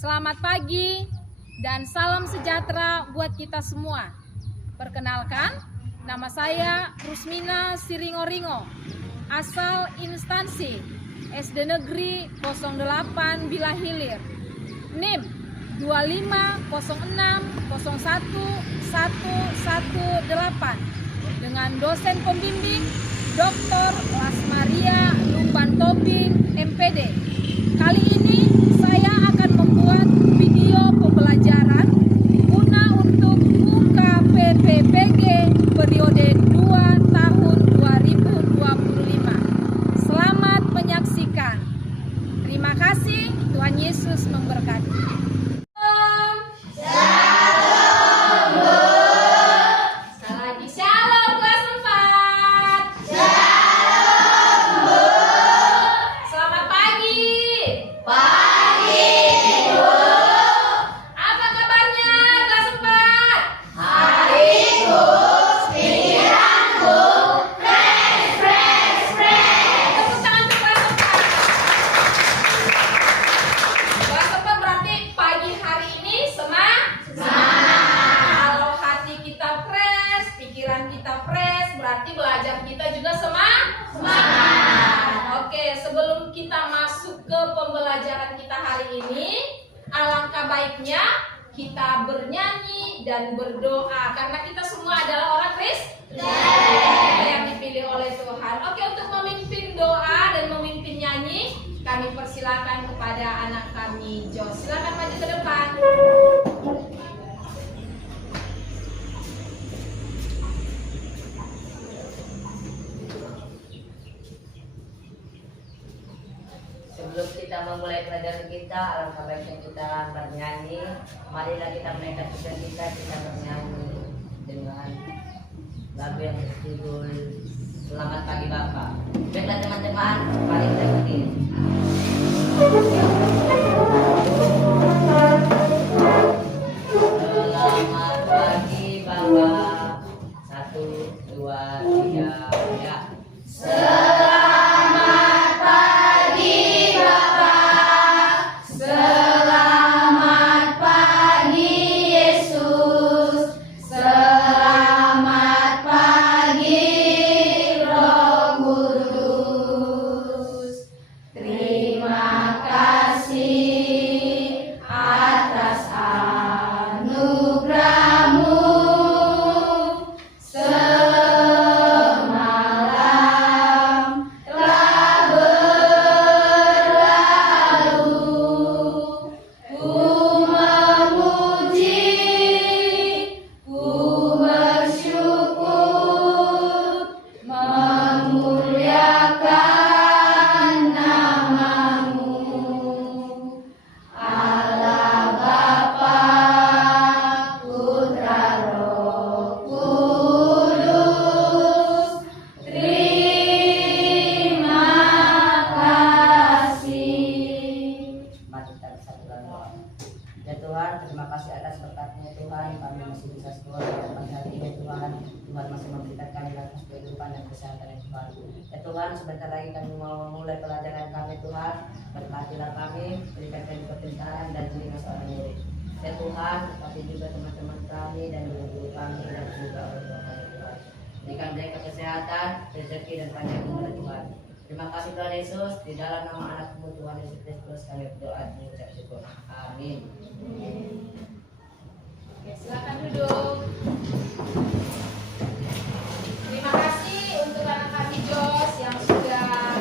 Selamat pagi dan salam sejahtera buat kita semua. Perkenalkan, nama saya Rusmina Siringoringo, asal instansi SD Negeri 08 Bila Hilir, NIM 250601118, dengan dosen pembimbing Dr. Lasmaria Lumban Tobing, MPD. Kali ini saya akan membuat video pembelajaran guna untuk UKPPPG periode 2 tahun 2025. Selamat menyaksikan. Terima kasih, Tuhan Yesus memberkati. Berarti belajar kita juga semangat. Oke, sebelum kita masuk ke pembelajaran kita hari ini, alangkah baiknya kita bernyanyi dan berdoa karena kita semua adalah orang Kristen yang dipilih oleh Tuhan. Oke, untuk memimpin doa dan memimpin nyanyi, kami persilakan kepada anak kami, Jos. Silakan maju ke depan. Sebelum kita memulai pelajaran kita, alangkah baiknya kita bernyanyi. Marilah kita menaikkan pujian kita bernyanyi dengan lagu yang berjudul Selamat Pagi Bapak. Baiklah teman-teman, mari kita berdiri. Selamat pagi Bapak. 1, 2, 3, ya. Terima kasih atas berkat-Nya Tuhan, kami masih bisa sekolah pada pagi hari ini Tuhan. Tuhan masih memberikan kami atas kehidupan dan kesehatan yang Tuhan. Ya Tuhan, sebentar lagi kami mau memulai pelajaran kami Tuhan. Berkatilah kami, berikan kami kepintaran dan telinga seorang murid. Ya Tuhan, berkati juga teman-teman kami dan guru-guru kami dan juga orang-orang kami Tuhan. Berikan mereka kesehatan, rezeki dan panjang umur Tuhan. Terima kasih Tuhan Yesus, di dalam nama anak-Mu Tuhan Yesus Kristus kami berdoa dan mengucap syukur. Amin. Oke, silakan duduk. Terima kasih untuk anak kami Jos yang sudah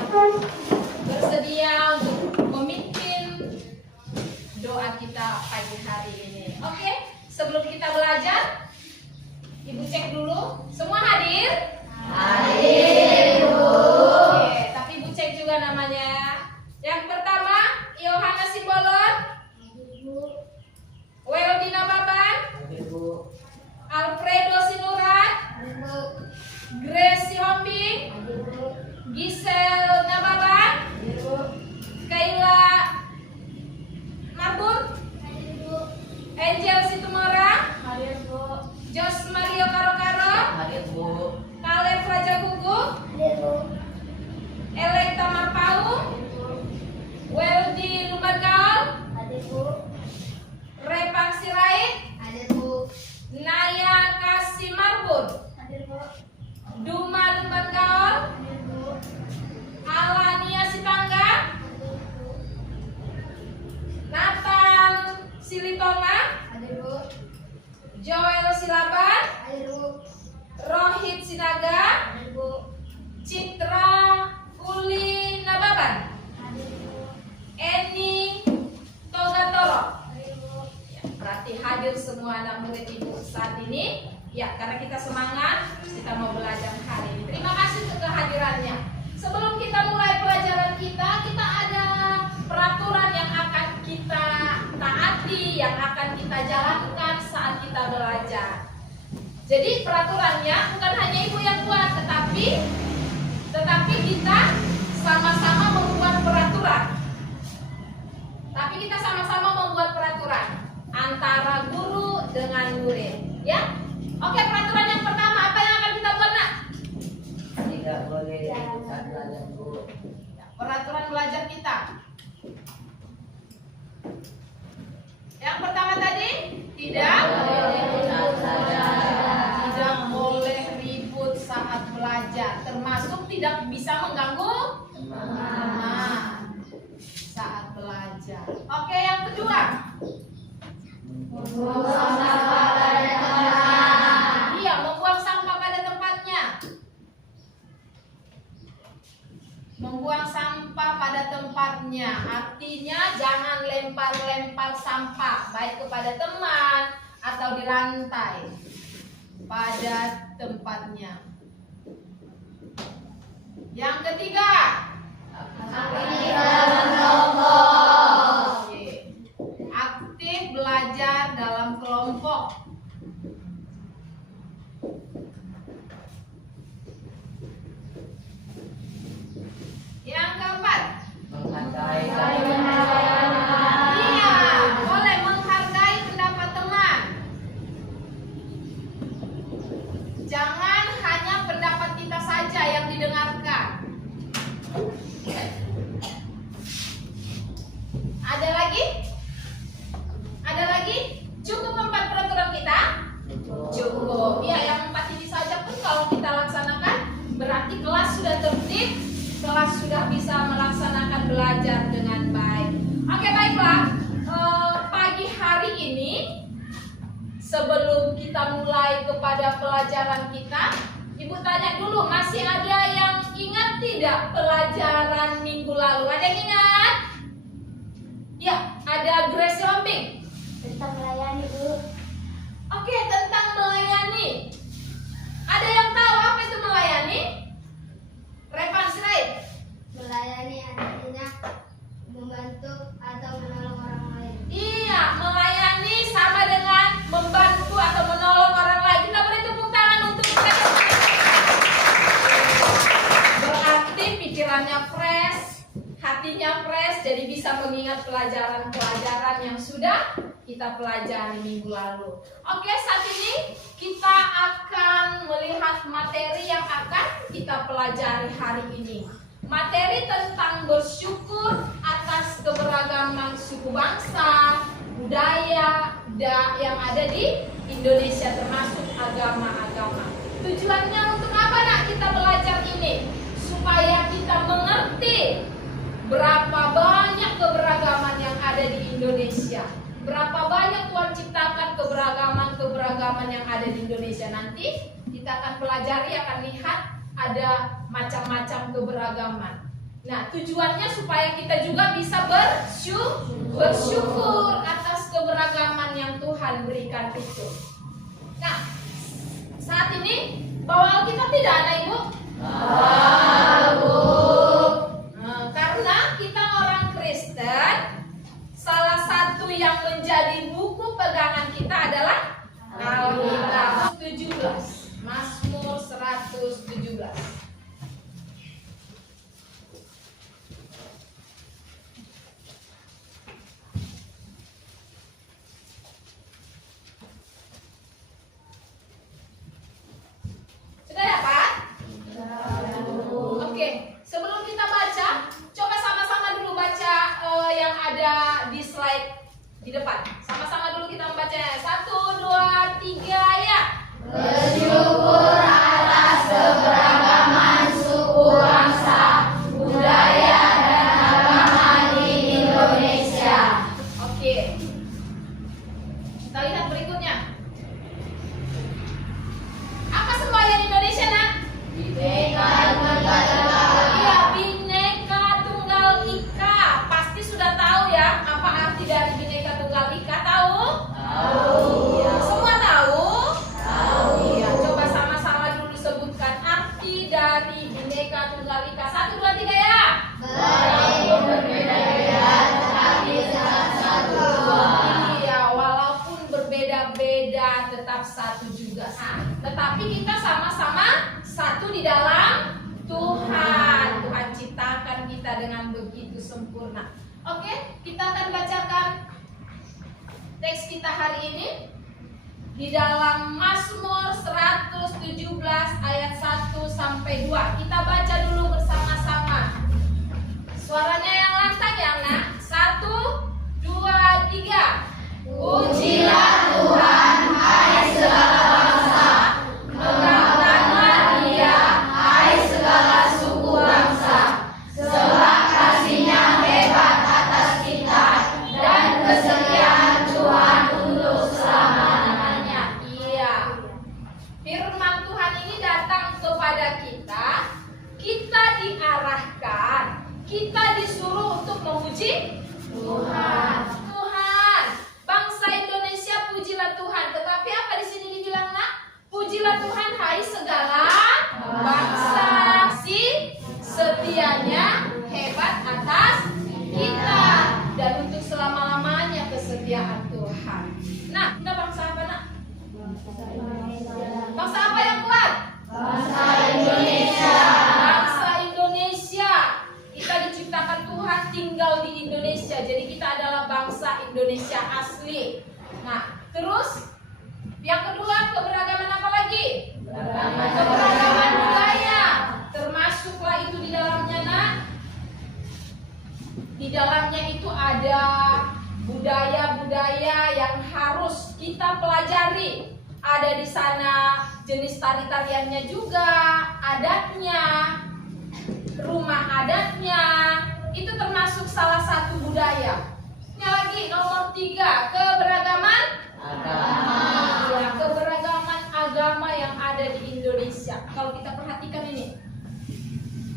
bersedia untuk memimpin doa kita pagi hari ini. Oke, sebelum kita belajar, Ibu cek dulu. Semua hadir? Hadir, Bu. Oke, tapi Ibu cek juga namanya. Yang pertama, Yohana Simbolon. Weldina Baban. Hadir, Bu. hadir semua anak murid Ibu saat ini. Ya, karena kita semangat, kita mau belajar hari ini. Terima kasih untuk kehadirannya. Sebelum kita mulai pelajaran kita ada peraturan yang akan kita taati, yang akan kita jalankan saat kita belajar. Jadi peraturannya bukan hanya Ibu yang buat, tetapi kita sama-sama membuat peraturan. Antara guru dengan murid, ya. Oke, peraturan yang pertama apa yang akan kita buat, Nak? Tidak boleh ikut saat belajar guru. Peraturan belajar kita. Yang pertama tadi, tidak boleh ribut saat belajar, termasuk tidak bisa mengganggu teman saat belajar. Oke, yang kedua, membuang sampah pada tempatnya. Iya, membuang sampah pada tempatnya. Membuang sampah pada tempatnya, artinya jangan lempar-lempar sampah, baik kepada teman atau di lantai, pada tempatnya. Yang ketiga, aktivitas kelompok. Aktif belajar dalam kelompok. Yang keempat, Menghargai iya, boleh menghargai pendapat teman. Jangan hanya pendapat kita saja yang didengarkan. Ada lagi? Ada lagi? Cukup 4 peraturan kita? Cukup. Ya, yang 4 ini saja pun kalau kita laksanakan berarti kelas sudah tertib, kelas sudah bisa melaksanakan belajar dengan baik. Oke, baiklah. Pagi hari ini sebelum kita mulai kepada pelajaran kita, Ibu tanya dulu, masih ada yang ingat tidak pelajaran minggu lalu? Ada yang ingat? Ya, ada Grace Lombing. Tentang melayani, Bu. Oke, tentang melayani. Ada yang tahu apa itu melayani? Revan Sirait. Melayani artinya membantu atau menolong orang lain. Iya, melayani sama dengan membantu atau menolong orang lain. Kita beri tepuk tangan untuk mereka. Berarti pikirannya fresh, hatinya fresh, jadi bisa mengingat pelajaran-pelajaran yang sudah kita pelajari minggu lalu. Oke, saat ini kita akan melihat materi yang akan kita pelajari hari ini. Materi tentang bersyukur atas keberagaman suku bangsa, budaya yang ada di Indonesia, termasuk agama-agama. Tujuannya untuk apa, Nak, kita belajar ini? Supaya kita mengerti berapa banyak keberagaman yang ada di Indonesia. Berapa banyak Tuhan ciptakan keberagaman yang ada di Indonesia. Nanti kita akan pelajari, akan lihat ada macam-macam keberagaman. Nah, tujuannya supaya kita juga bisa bersyukur atas keberagaman yang Tuhan berikan itu. Nah, saat ini bawa Alkitab tidak, anak Ibu? Karena kita orang Kristen, salah satu yang menjadi buku pegangan kita adalah Alkitab. 17, Mazmur 117. Sudah dapat? Oke, sebelum kita baca, coba sama-sama dulu baca yang ada di slide di depan. Sama-sama dulu kita membacanya. 1, 2, 3, ya. Bersyukur atas keberagaman suku bangsa, budaya, dan agama di Indonesia. Oke. Kita lihat berikutnya. Apa semua yang Indonesia, Nak? Bineka Tunggal Ika. Iya, Bineka Tunggal Ika. Pasti sudah tahu ya apa arti dari Bineka Tunggal Ika, tahu? satu juga. Tetapi kita sama-sama satu di dalam Tuhan. Tuhan ciptakan kita dengan begitu sempurna. Oke, kita akan bacakan teks kita hari ini di dalam Mazmur 117 ayat 1 sampai 2. Kita baca dulu bersama-sama. Suaranya yang lantang ya, Nak. 1, 2, 3. Pujilah Tuhan, hai segala bangsa, banggakanlah Dia, hai segala suku bangsa, sebab kasih-Nya hebat atas kita dan kesetiaan Tuhan untuk selama-lamanya. Iya. Firman Tuhan ini datang kepada kita. Kita diarahkan, kita disuruh untuk memuji Tuhan. Tuhan, bangsa Indonesia pujilah Tuhan. Tetapi apa di sini dibilang, Nak? Pujilah Tuhan, hai segala bangsa, si setianya hebat atas kita dan untuk selama-lamanya kesetiaan Tuhan. Nah, kita bangsa apa, Nak? Bangsa apa yang kuat? Bangsa Indonesia. Bangsa Indonesia. Kita diciptakan Tuhan tinggal di Indonesia. Jadi kita adalah bangsa Indonesia asli. Nah, terus yang kedua, keberagaman apa lagi? Keberagaman budaya. Termasuklah itu di dalamnya, Nak. Di dalamnya itu ada budaya-budaya yang harus kita pelajari. Ada di sana jenis tari-tariannya juga, adatnya, rumah adatnya, itu termasuk salah satu budaya. Ini lagi nomor 3, keberagaman Agama. ya, keberagaman agama yang ada di Indonesia. Kalau kita perhatikan ini,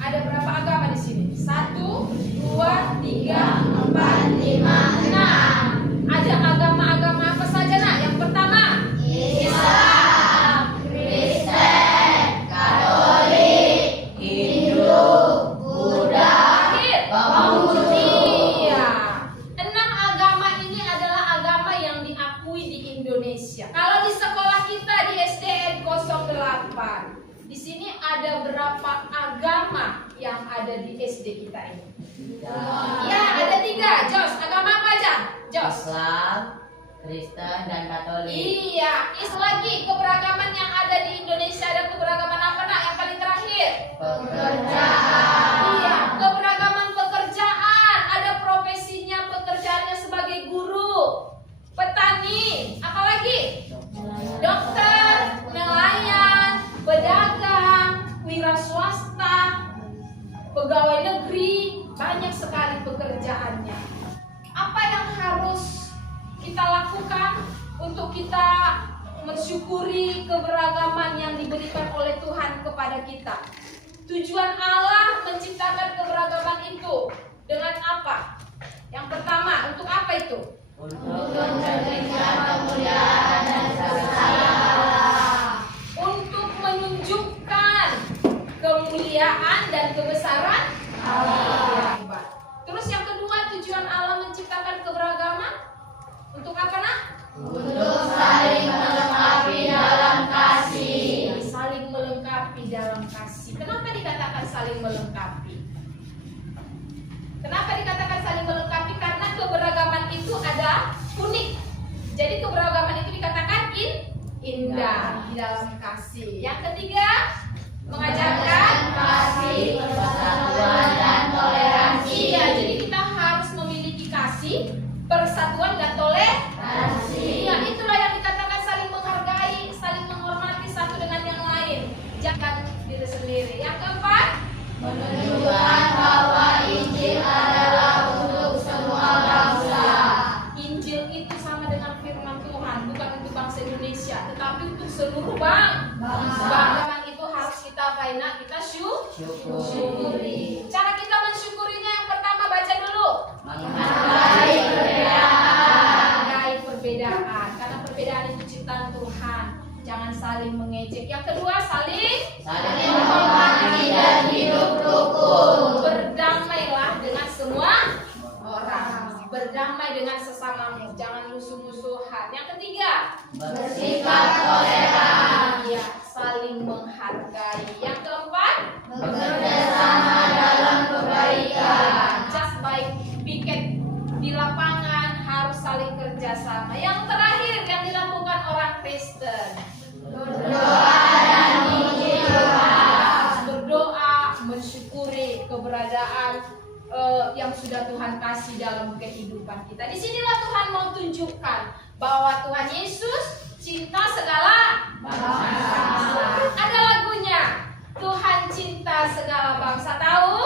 ada berapa agama di sini? 1, 2, 3, 4, 5, 6. Ada agama-agama apa saja, Nak? Yang pertama, Islam, Kristen, Katolik, Hindu, Buddha, Konghucu. iya. 6 agama ini adalah agama yang diakui di Indonesia. Kalau di sekolah kita di SDN 08, di sini ada berapa agama yang ada di SD kita ini? Ya, ada 3. Jos, agama apa aja? Jos. Islam, Kristen, dan Katolik. Iya, lagi keberagaman yang ada di Indonesia ada keberagaman apa, Nak? Yang paling terakhir? Pekerjaan. Iya, keberagaman pekerjaan. Ada profesinya, pekerjaannya sebagai guru, petani, apa lagi? Dokter, nelayan, pedagang, wira swasta, pegawai negeri, banyak sekali pekerjaannya. Apa yang harus kita lakukan untuk kita mensyukuri keberagaman yang diberikan oleh Tuhan kepada kita? Tujuan Allah menciptakan keberagaman itu dengan apa? Yang pertama, untuk apa itu? Untuk Memberikan kemuliaan dan kebesaran Allah. Untuk menunjukkan kemuliaan dan kebesaran Allah. Terus yang kedua, tujuan Allah menciptakan keberagaman untuk apa, Nak? Untuk saling melengkapi dalam kasih. Saling melengkapi dalam kasih. Kenapa dikatakan saling melengkapi? Kenapa dikatakan saling melengkapi? Karena keberagaman itu ada unik. Jadi keberagaman itu dikatakan indah di dalam kasih. Yang ketiga, mengajarkan kasih, persatuan, dan toleransi. Iya, jadi kita harus memiliki kasih, persatuan, dan toleransi. Iya, itulah yang dikatakan saling menghargai, saling menghormati satu dengan yang lain. Jangan diri sendiri. Yang keempat, Menunjukkan bahwa Injil adalah untuk semua bangsa. Injil itu sama dengan firman Tuhan, bukan untuk bangsa Indonesia, tetapi untuk seluruh bangsa. Bahkan itu harus kita baina, kita syukuri. Cara kita mensyukurinya yang pertama baca dulu. Menghargai perbedaan. Menghargai perbedaan, karena perbedaan itu ciptaan Tuhan. Jangan saling mengejek. Yang kedua, saling Menghormati dan hidup rukun. berdamailah dengan semua orang. Berdamai dengan semua sesamamu, jangan musuh-musuhan. Yang ketiga, Bersikap toleran. ya, saling menghargai. Yang keempat, Bekerja sama dalam kebaikan. just baik piket di lapangan harus saling kerjasama. Yang terakhir yang dilakukan orang Kristen, Berdoa dan memuji Tuhan. berdoa, mensyukuri keberadaan yang sudah Tuhan kasih dalam kehidupan kita. Disinilah Tuhan mau tunjukkan bahwa Tuhan Yesus cinta segala bangsa. Ada lagunya, Tuhan cinta segala bangsa. Tahu?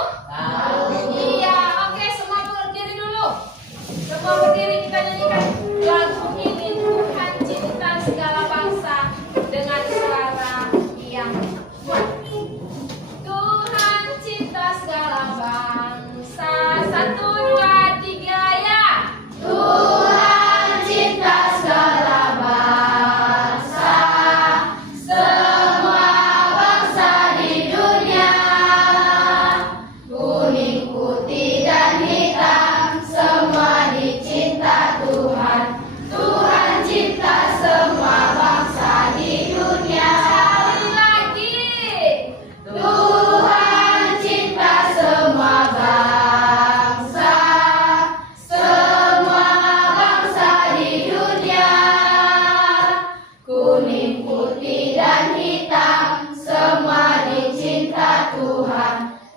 Iya, oke, semua berdiri dulu. Semua berdiri, kita nyanyikan lagu ini, Tuhan cinta segala bangsa, dengan suara yang kuat. Tuhan cinta segala bangsa. 1, 2, 3 ya. Tuhan cinta segala bangsa, semua bangsa di dunia. Kuning, putih, dan hitam, semua dicinta Tuhan. Tuhan cinta semua bangsa di dunia. Sekali lagi. Tuhan cinta semua bangsa, semua bangsa di dunia. Kuning, putih, dan hitam, semua dicinta Tuhan.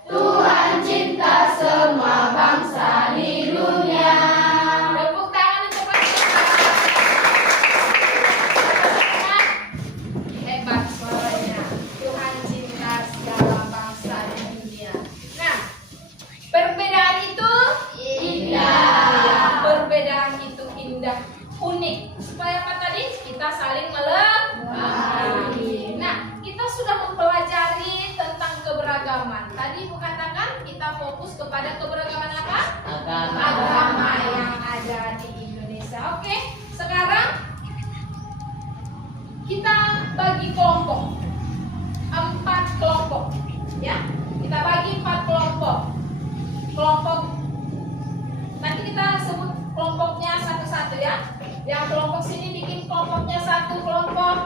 Tuhan cinta semua bangsa di dunia. Tepuk tangan untuk Pak. Hebat suaranya. Tuhan cinta segala bangsa di dunia. Nah, perbedaan itu Indah. Ya, perbedaan itu indah, unik. Supaya apa tadi? Kita saling melengkapi. Nah, kita sudah mempelajari tentang keberagaman. Tadi Ibu katakan kita fokus kepada keberagaman apa? Agama yang ada di Indonesia. Oke, sekarang kita bagi kelompok, 4 kelompok, ya. Kita bagi 4 kelompok. Kelompok nanti kita sebut kelompoknya satu-satu ya. Yang kelompok sini bikin kelompoknya 1 kelompok.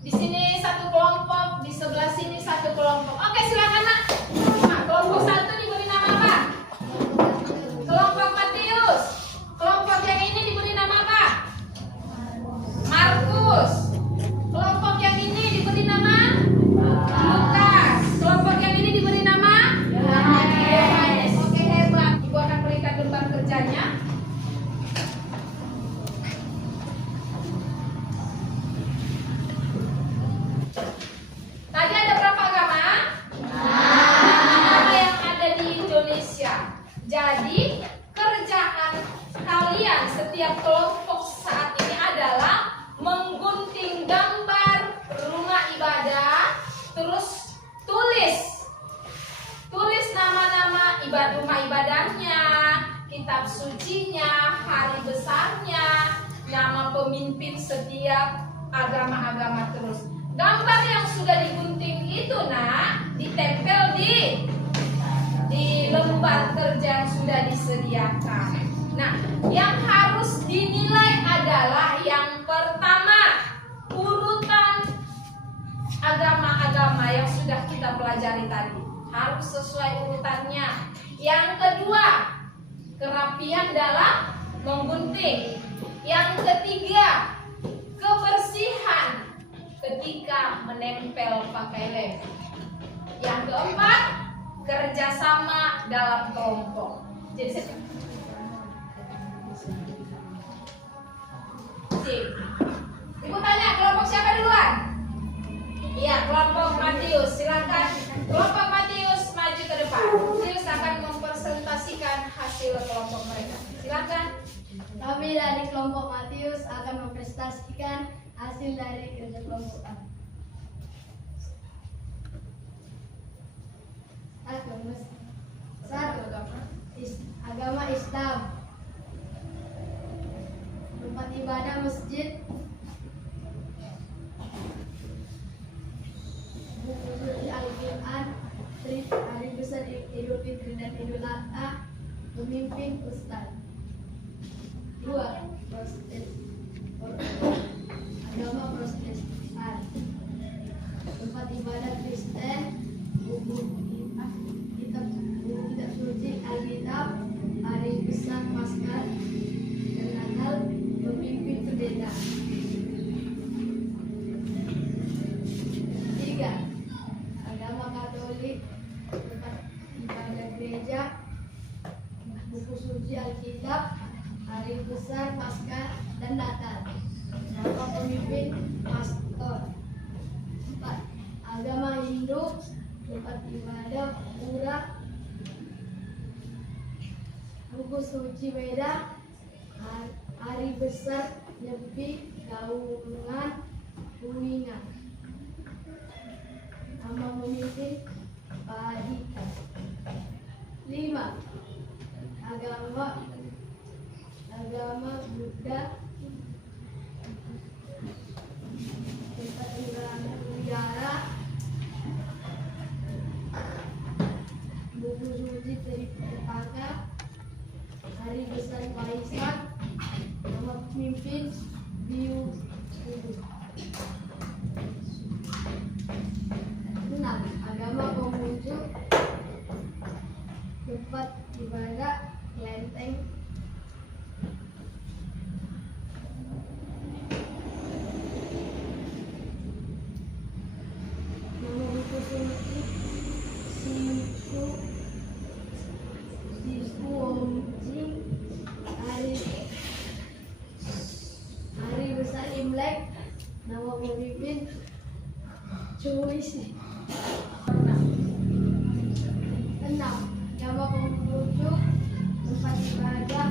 Di sini 1 kelompok, di sebelah sini 1 kelompok. Oke, silakan Nak. Nah, kelompok 1 diberi nama apa? Kelompok Matius. Kelompok yang ini diberi nama apa? Markus. Kelompok yang ini diberi nama Lukas. Kelompok yang ini diberi nama Yohanes. Oke, hebat. Ibu akan berikan lembar kerjanya. Tadi ada berapa agama? Agama yang ada di Indonesia. Jadi kerjaan kalian setiap kelompok saat ini adalah menggunting gambar rumah ibadah, terus tulis nama-nama rumah ibadahnya, kitab sucinya, hari besarnya, nama pemimpin setiap agama-agama terus. Gambar yang sudah digunting itu ditempel di lembar kerja yang sudah disediakan. Nah, yang harus dinilai adalah yang pertama, urutan agama-agama yang sudah kita pelajari tadi. Harus sesuai urutannya. Yang kedua, kerapian dalam menggunting. Yang ketiga, kebersihan ketika menempel pakai lem. Yang keempat, kerjasama dalam kelompok. Jadi Ibu tanya, kelompok siapa duluan? Iya, kelompok Matius. Silakan kelompok Matius maju ke depan. Matius akan mempresentasikan hasil kelompok mereka. Silakan. Kami dari kelompok Matius akan mempresentasikan hasil dari kerja kelompok A. Agama Islam. Tempat ibadah masjid. Buku suci Al-Quran. Hari besar Idul Fitri dan Idul Adha. Pemimpin Ustaz. 2. Hari Besar, Paskah, dan Natal. Nama pemimpin pastor. 4. Agama Hindu, tempat ibadah pura, buku suci Weda, hari besar Nyepi, Gaungan, Uingan. Nama pemimpin Padita. 5. Agama Buddha, tempat udara, buku suci Tripitaka, hari besar Waisak, nama pemimpin Biu Kudu. 6. Agama Konghucu, tempat ibadah Kelenteng. Nama buku suci Sisu Omjing, hari besar Imlek, nama pemimpin Cuisi. 6. Nama Konghucu, tempat ibadah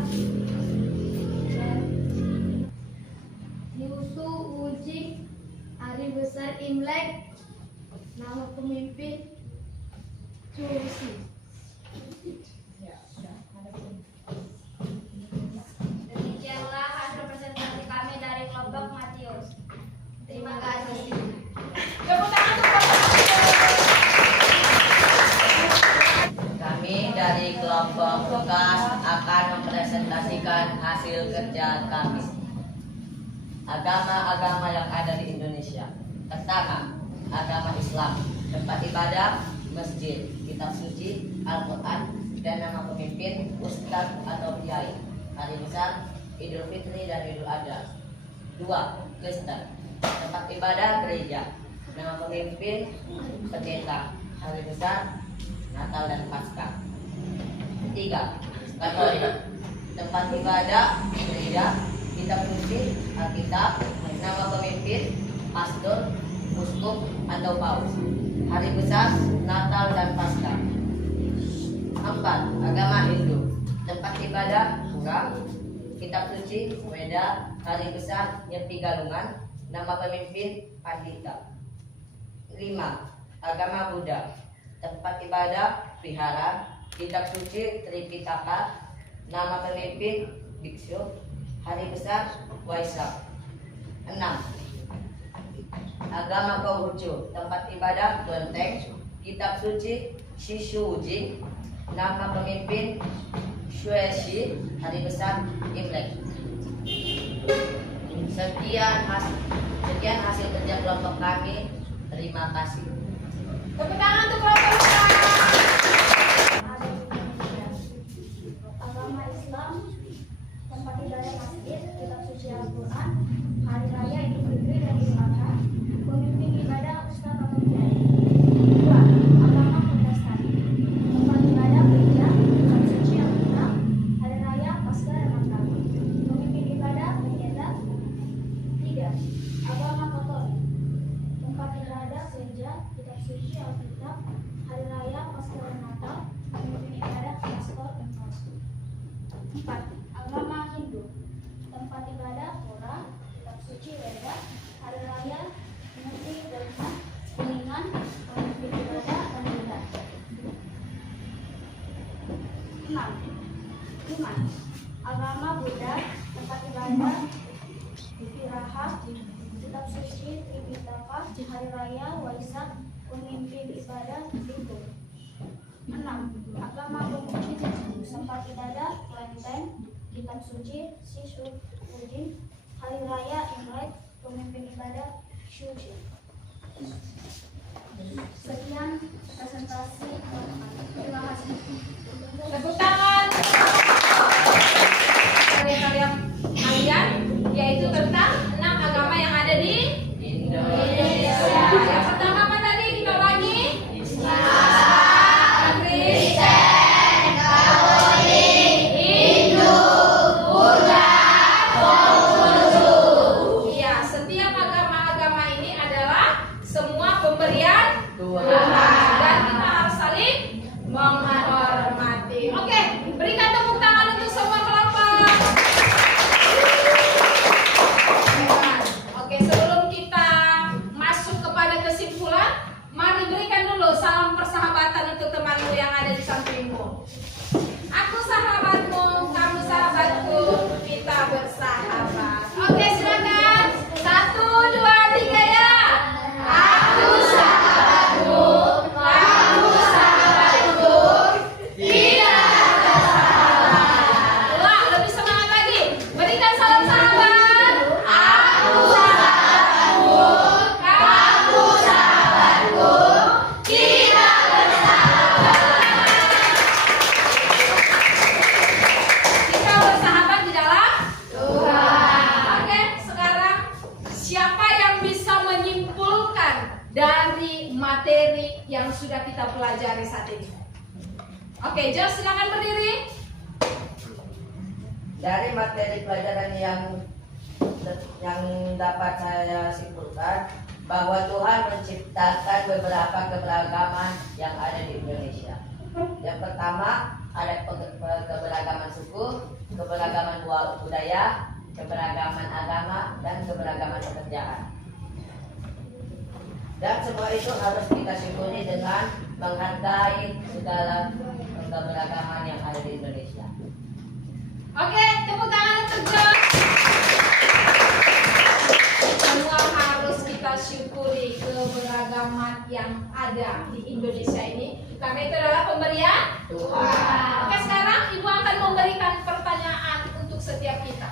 dan Yusu Ujing, hari besar Imlek, nama pemimpin Cuisi. Demikianlah hasil presentasi kami dari kelompok Matius. Terima kasih. Tepuk tangan untuk Bapak. Kami dari kelompok Bekas akan mempresentasikan hasil kerja kami. Agama-agama yang ada di Indonesia. Pertama, agama Islam, tempat ibadah, masjid, kitab suci, Al-Quran, dan nama pemimpin Ustadz atau Kiai. Hari besar Idul Fitri dan Idul Adha. 2. Kristen, tempat ibadah gereja, nama pemimpin pendeta. Hari besar Natal dan Paskah. 3. Katolik, tempat ibadah gereja, kitab suci, Alkitab, nama pemimpin pastor, uskup atau paus. Hari besar Natal dan Paskah. 4. Agama Hindu, tempat ibadah pura, kitab suci Weda, hari besar Nyepi Galungan, nama pemimpin Pandita. 5. Agama Buddha, tempat ibadah vihara, kitab suci Tripitaka, nama pemimpin biksu, hari besar Waisak. 6. Agama Konghucu, tempat ibadah Kelenteng, kitab suci Shishuji, nama pemimpin Shueshi, hari besar Imlek. Sekian hasil kerja kelompok kami. Terima kasih. Tepuk tangan untuk kelompok Bekas. Agama Islam, tempat ibadah masjid, kitab suci Al-Quran, hari raya Idul Fitri dan Idul Adha, pemimpin ibadah Ustadz atau Kiai. 2. Agama Protestan, tempat ibadah gereja, kitab suci Alkitab, hari raya Paskah dan Natal, pemimpin ibadah pendeta. 3. Agama Katolik, tempat ibadah gereja, kitab suci Alkitab, hari raya Paskah dan Natal, pemimpin ibadah pastor dan paus. 4. Agama Hindu, tempat ibadah pura, kitab suci Weda, hari raya Nyepi Galungan, Kuningan, pemimpin ibadah dan Buddha. 5. Agama Buddha, tempat ibadah Viraha, kitab suci Tripitaka, hari raya Waisak, pemimpin ibadah Hindu. 6. Agama Konghucu, tempat ibadah Kelenteng, kitab suci Sisu Ujin, hari raya Imlek, pemimpin ibadah Syuci. Sekian presentasi kami. Terima kasih. Tepuk tangan. Karya-karya kalian yaitu tentang 6 agama yang ada di Indonesia. Yang pertama apa tadi? Kita ulangi. Islam, Kristen, Katolik, Hindu, Buddha, sudah kita pelajari saat ini. Oke, Jos, silakan berdiri. Dari materi pelajaran yang dapat saya simpulkan bahwa Tuhan menciptakan beberapa keberagaman yang ada di Indonesia. Yang pertama ada keberagaman suku, keberagaman budaya, keberagaman agama, dan keberagaman pekerjaan. Dan semua itu harus kita syukuri dengan menghargai segala keberagaman yang ada di Indonesia. Oke, tepuk tangan untuk Jos. Semua harus kita syukuri keberagaman yang ada di Indonesia ini, karena itu adalah pemberian Tuhan. Oke, sekarang Ibu akan memberikan pertanyaan untuk setiap kita.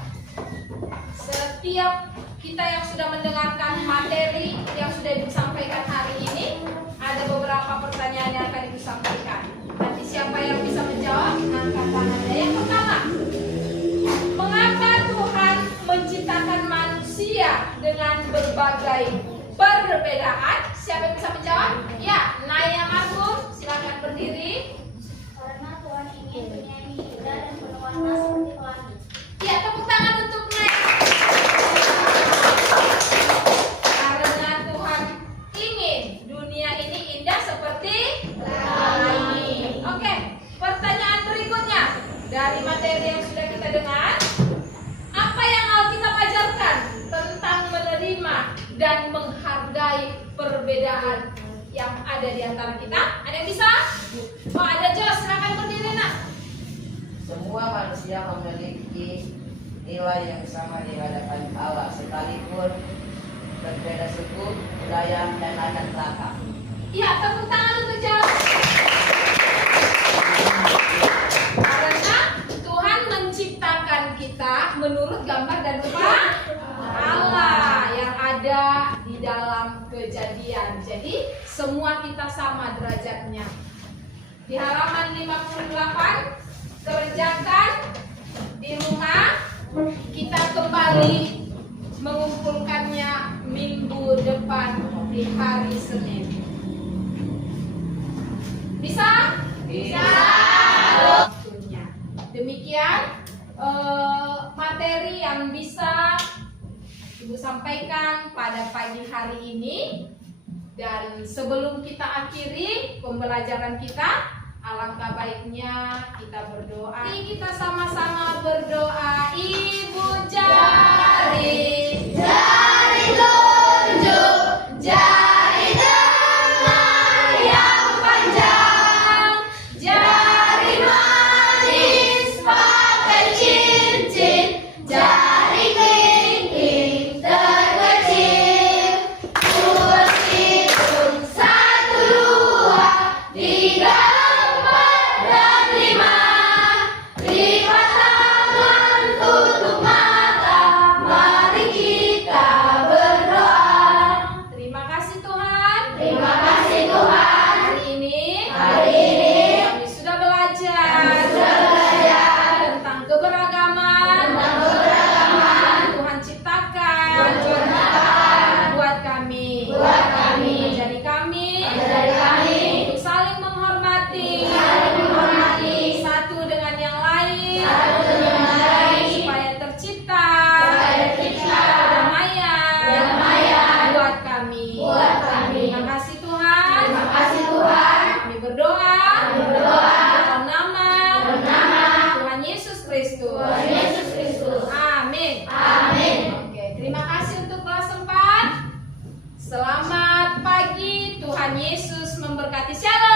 Setiap kita yang sudah mendengarkan materi yang sudah disampaikan hari ini, ada beberapa pertanyaan yang akan Ibu sampaikan. Nanti siapa yang bisa menjawab, angkat tangannya. Yang pertama, mengapa Tuhan menciptakan manusia dengan berbagai perbedaan? Siapa yang bisa menjawab? Ya, Naya Margun, silakan berdiri. Karena Tuhan ingin dunia ini indah dan penuh warna seperti pelangi. Ya, tepuk tangan untuk Naya. Karena Tuhan ingin dunia ini indah seperti pelangi. Oke, pertanyaan berikutnya dari materi yang sudah kita dengar, apa yang Alkitab ajarkan tentang menerima dan menghargai perbedaan yang ada di antara kita? Ada yang bisa? Oh, ada, Jos, silakan berdiri, nak. Semua manusia memiliki nilai yang sama di hadapan Allah, sekalipun berbeda suku, budaya, dan latar belakang. Iya, tepuk tangan untuk Jos. Karena Tuhan menciptakan kita menurut gambar dan rupa Allah yang ada di dalam Kejadian. Jadi semua kita sama derajatnya. Di halaman 58, kerjakan di rumah, kita kembali mengumpulkannya minggu depan di hari Senin. Bisa? Bisa. Waktunya. Demikian materi yang bisa Ibu sampaikan pada pagi hari ini. Dan sebelum kita akhiri pembelajaran kita, alangkah baiknya kita berdoa. Mari kita sama-sama berdoa. Ibu jari telunjuk, jari tengah yang panjang, jari manis pakai cincin, jari kelingking terkecil. Hitung 1, 2, 3, 4, dan 5. Lipat tangan, tutup mata, mari kita berdoa. Terima kasih Tuhan. Terima kasih Tuhan. Hari ini kami sudah belajar tentang keberagaman. Tuhan ciptakan buat kami. Menjadi kami untuk saling menghormati satu dengan yang lain, supaya tercipta kedamaian buat kami. Terima kasih Tuhan. Kami berdoa dalam nama Tuhan Yesus Kristus. Amin. Oke, terima kasih untuk kelas 4. Selamat pagi, Tuhan Yesus memberkati. Shalom.